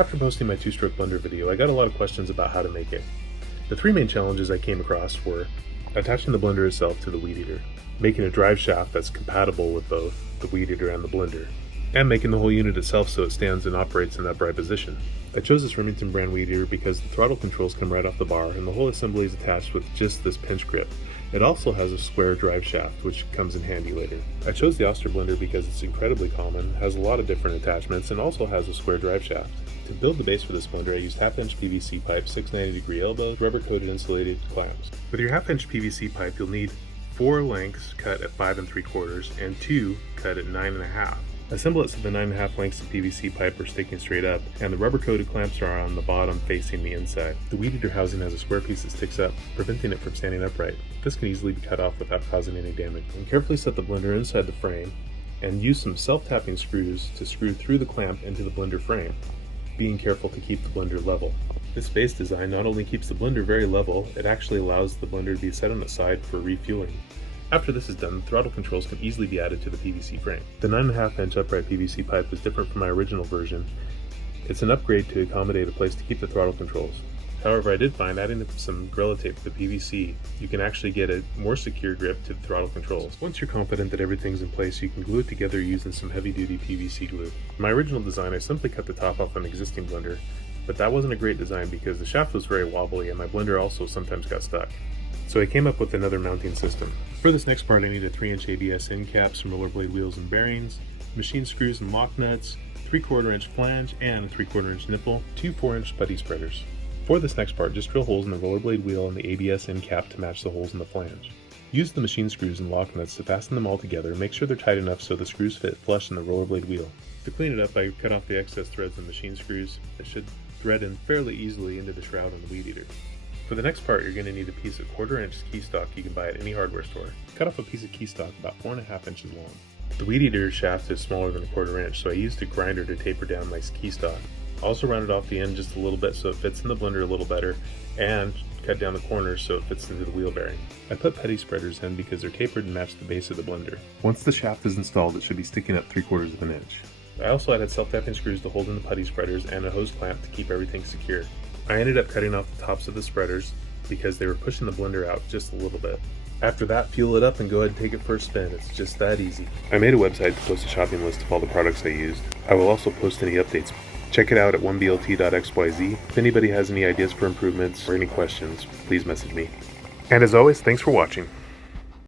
After posting my two-stroke blender video, I got a lot of questions about how to make it. The three main challenges I came across were attaching the blender itself to the weed eater, making a drive shaft that's compatible with both the weed eater and the blender, and making the whole unit itself so it stands and operates in an upright position. I chose this Remington brand weed eater because the throttle controls come right off the bar and the whole assembly is attached with just this pinch grip. It also has a square drive shaft, which comes in handy later. I chose the Oster blender because it's incredibly common, has a lot of different attachments, and also has a square drive shaft. To build the base for this blender, I used half-inch PVC pipe, 690-degree elbows, rubber-coated insulated clamps. With your half-inch PVC pipe, you'll need 4 lengths cut at 5 3/4 and 2 cut at 9 1/2. Assemble it so the 9 1/2 lengths of PVC pipe are sticking straight up, and the rubber-coated clamps are on the bottom facing the inside. The weed eater housing has a square piece that sticks up, preventing it from standing upright. This can easily be cut off without causing any damage. And carefully set the blender inside the frame, and use some self-tapping screws to screw through the clamp into the blender frame, being careful to keep the blender level. This base design not only keeps the blender very level, it actually allows the blender to be set on its side for refueling. After this is done, the throttle controls can easily be added to the PVC frame. The 9 1/2 inch upright PVC pipe is different from my original version. It's an upgrade to accommodate a place to keep the throttle controls. However, I did find adding some Gorilla Tape to the PVC, you can actually get a more secure grip to the throttle controls. Once you're confident that everything's in place, you can glue it together using some heavy-duty PVC glue. In my original design, I simply cut the top off an existing blender, but that wasn't a great design because the shaft was very wobbly and my blender also sometimes got stuck. So I came up with another mounting system. For this next part, I need a 3-inch ABS end cap, some rollerblade wheels and bearings, machine screws and lock nuts, 3/4 inch flange and a 3/4 inch nipple, 2 4-inch putty spreaders. For this next part, just drill holes in the rollerblade wheel and the ABS end cap to match the holes in the flange. Use the machine screws and lock nuts to fasten them all together and make sure they're tight enough so the screws fit flush in the rollerblade wheel. To clean it up, I cut off the excess threads and machine screws that should thread in fairly easily into the shroud on the weed eater. For the next part, you're going to need a piece of 1/4 inch key stock you can buy at any hardware store. Cut off a piece of key stock about 4 1/2 inches long. The weed eater shaft is smaller than a 1/4 inch, so I used a grinder to taper down my key stock. I also rounded off the end just a little bit so it fits in the blender a little better, and cut down the corners so it fits into the wheel bearing. I put putty spreaders in because they're tapered and match the base of the blender. Once the shaft is installed, it should be sticking up 3/4 inch. I also added self-tapping screws to hold in the putty spreaders and a hose clamp to keep everything secure. I ended up cutting off the tops of the spreaders because they were pushing the blender out just a little bit. After that, fuel it up and go ahead and take it for a spin. It's just that easy. I made a website to post a shopping list of all the products I used. I will also post any updates. Check it out at 1blt.xyz. If anybody has any ideas for improvements or any questions, please message me. And as always, thanks for watching.